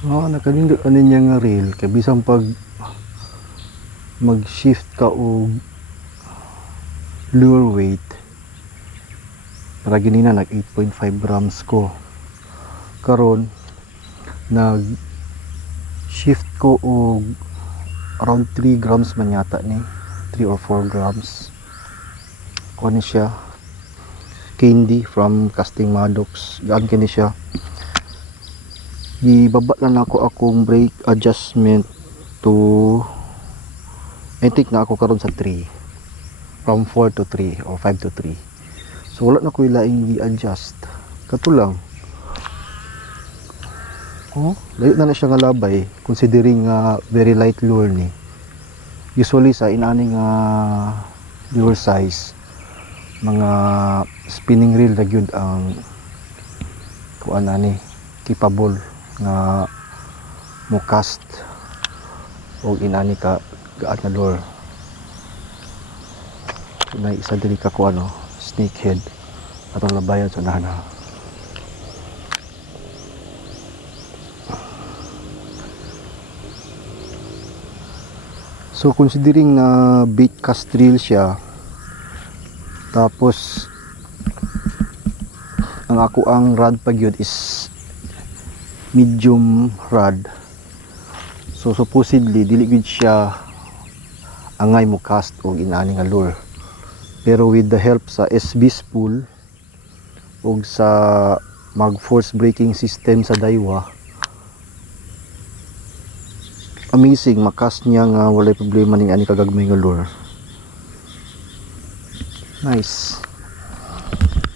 Nakalindot ka niya nga reel kay bisan pag mag-shift ka og lure weight. Para ginina nag 8.5 grams ko. Karon nag shift ko og around 3 grams man yata ni, 3 or 4 grams. Kuha ni siya candy from Casting Maddox. Gaan kini siya. Gibaba lang ako akong brake adjustment to, I think na ako karon sa 3, from 4 to 3 or 5 to 3. So wala na ko ilaing i-adjust, kato lang. Layo na siya nga labay considering very light lure ni. Usually sa inaning lure size, mga spinning reel ra gyud ang kuan ani capable nga mo cast og inani ka gaan na lure. May isa diri ka kuan snakehead atong labayan sa nana. So considering na bait cast reel siya, tapos ang ako ang rod pag yun is medium rod, so supposedly dili gid siya angay mo cast og inaani nga lure. Pero with the help sa SB spool og sa mag force braking system sa Daiwa, amazing makast niya nga walay problema ning ani kagagmay nga lure. Nice.